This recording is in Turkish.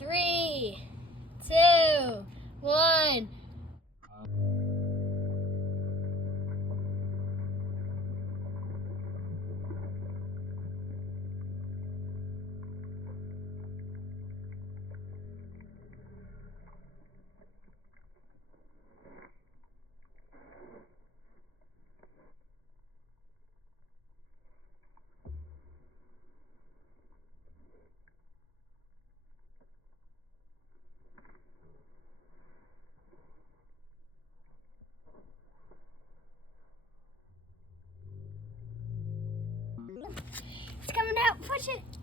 3, 2, 1. It's coming out. Push it.